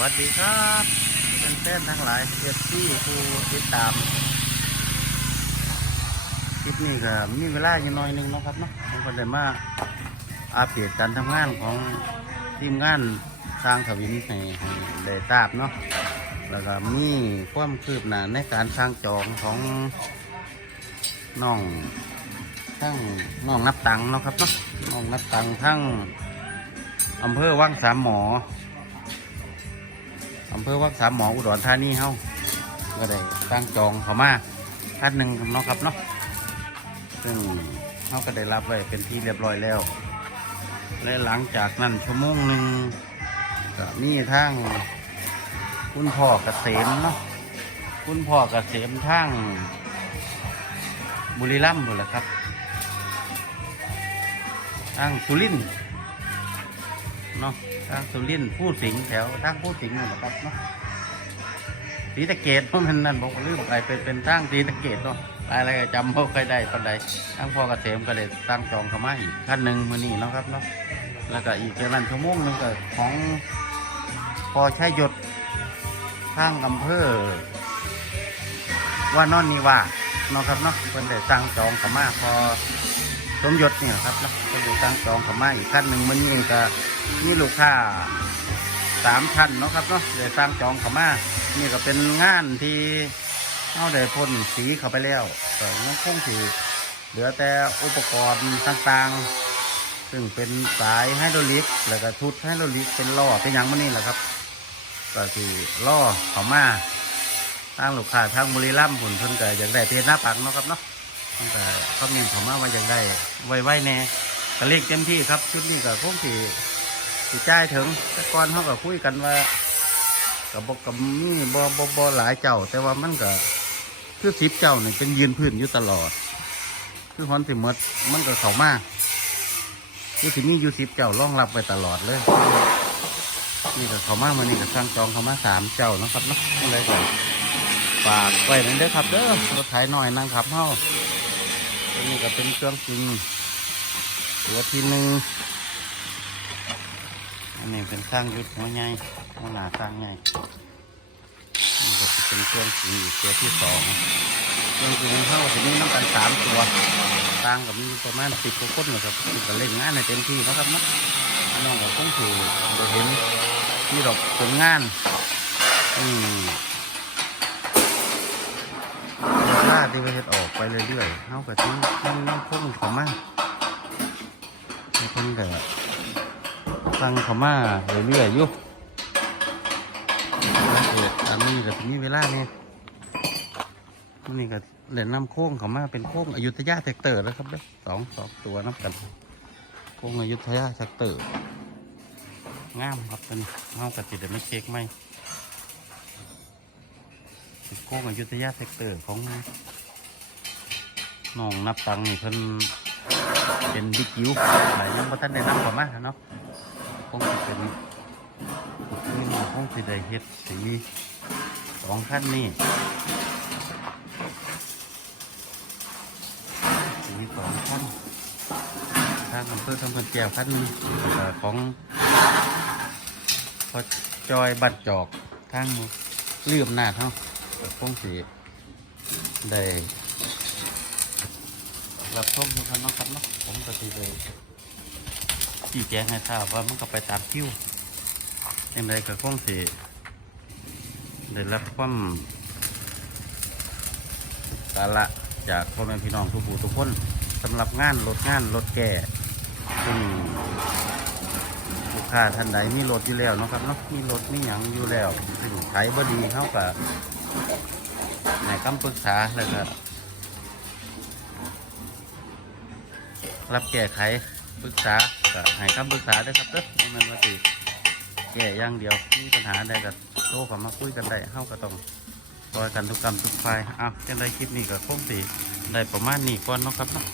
วัสดีครับเพื่อนๆทั้งหลายเอฟซีผู้ติดตามคลิปนี้ก็มีเวลาอยู่น้อยนึงนะครับเนาะผมก็เลยมาอัปเดการทำงานของทีมงานสร้างถวินให้ให้ได้ทราบเนาะแล้วก็มีความคืบหน้าในการสร้างจองของน้องทั้งน้องนับตังเนาะครับเนาะน้องนับตังทั้งอำเภอวังสามหมอ อำเภอวังสามหมออุดรธานีเฮาก็ได้ตั้งจองเขามาท่านหนึ่งเนาะครับเนาะซึ่งเฮาก็ได้รับไว้เป็นที่เรียบร้อยแล้ว และหลังจากนั้นชั่วโมงหนึ่งก็มีทางคุณพ่อกเกษมเนาะคุณพ่อกเกษมทางบุรีรัมย์หมดแหละครับทางสุรินทร์เนาะ ทางสุรินทร์ผู้สิงห์แถวทางผู้สิงห์นี่นแหละครับเนาะสีตะเกตเพราะมันนั่นบอกลืมไปเป็นเป็นทางสีตะเกตเนาะอะไรก็จำไม่ค่อยได้ปานใดทางพ่อเกษมก็เลยตั้งจองเข้ามาอีกขั้นหนึ่งมือนี้เนาะครับเนาะแล้วก็อีกประมาณชั่วโมงนึงก็ของพอใช้หยศทางอำเภอว่านอนนีว่าเนาะครับเนาะเพิ่นได้ตั้งจองเข้ามาพอ สมยศนี่แหละครับเนาะเพิ่นได้ตั้งจองเขามาอีกขั้นหนึ่งมือนี้ก็นี่ลูกค้าสามชั้นเนาะครับเนาะเดี๋ยวสร้างจองเขามานี่ก็เป็นงานที่เอาได้พ่นสีเข้าไปแล้วแต่ยังคงสีเหลือแต่อุปกรณ์ต่างๆ ซึ่งเป็นสายไฮดรอลิกแล้วก็ชุดไฮดรอลิกเป็นล้อเป็นยังมันนี่แหละครับ ก็คือล้อเขามาทางลูกค้าทางบรีรัมย์ผลเพิ่นก็อยากได้เทหน้าปักเนาะครับเนาะ เพิ่นก็เขามนเขามาว่าอยากได้ไวๆแน่ก็เรียกเต็มที่ครับ ชุดนี้ก็คงสีสิจ่ายถึงแต่ก่อนเขาก็คุยกันว่ากับบอกกับมีบอบอบอหลายเจ้า แต่ว่ามันก็คือสิบเจ้าเนี่ยเป็นยืนพื้นอยู่ตลอด คือฮอนสิมดมันก็เขามากคือสิมีอยู่สิบเจ้ารองรับไปตลอดเลย นี่ก็เขามามานี่ก็สร้างจองเขามาสามเจ้านะครับเนาะอะไรก็ฝากไว้นั่นเด้อครับเด้อรถไถหน่อยนั่งขับเฮา ตัวนี้ก็เป็นเครื่องจริง ตัวที่หนึ่งอันนี้เป็นสร้างยุทธหัวใหญ่หัวหน้าสร้างใหญ่นี่ก็เป็นเครื่องสีอีกตัวที่สองเครื่องสีของเขาจะมีน้ำกันสามตัวสร้างกับมีประมาณสิบกว่าคนนะครับที่ก็เล่นงานในเต็มที่นะครับนะอันน้องก็คงถือจะเห็นที่ดอกผลงานอืม ลาที่ไปเฮ็ดออกไปเรื่อยๆเขาก็ทิ้งทิ้งน้ำพุ่งเขามาเพิ่นก็สั่งเขามาเรื่อยๆอยู่ล้วเกิดอันนี้ก็มีเวลาเนี่ยนี่ก็เหล่นน้ำโค้งเขามาเป็นโค้งอยุธยาแท็กเตอร์แล้วครับเด้สองสองตัวนับกันโค้งอยุธยาแท็กเตอร์งามครับเป็นเงากระติดเดี๋ยวไม่เช็คไหม โค้งอยุธยาแท็กเตอร์ของน้องนับตังคนี่เพิ่นเป็นบิ๊กยิวหลายยังพอท่านได้นับเขามาเนาะคงจะเป็นนี่มันคงจะได้เฮ็ดสีสองขั้นนี่สีสองขั้นทางอำเภอทำพันแก้วขั้นนึงของพอจอยบัดจอกทางเลื่อมหน้าเท่า คงสีได้รับชมทุกท่านนะครับเนาะผมก็สีได้ชี้แจงให้ทราบว่ามันก็ไปตามคิวยังไงก็คงสิได้รับความกาละจากพ่อแม่พี่น้องทุกผู้ทุกคนสำหรับงานรถงานรถแก่ซึ่งลูกค้าท่านใดมีรถอยู่แล้วนะครับเนาะมีรถมีหยังอยู่แล้วซึ่งขายบดีเขาก็ ให้คำปรึกษาแล้วก็รับแก้ไขปรึกษาก็ให้คำปรึกษาได้ครับเด้อบ่แมันว่าสิแก้อย่างเดียวมีปัญหาใดก็โทรเข้ามาคุยกันได้เฮาก็ต้องคอยกันทุกกรรมทุกฝ่ายอ้าวจังไดคลิปนี้ก็คงสิได้ประมาณนี้ก่อนเนาะครับเนาะ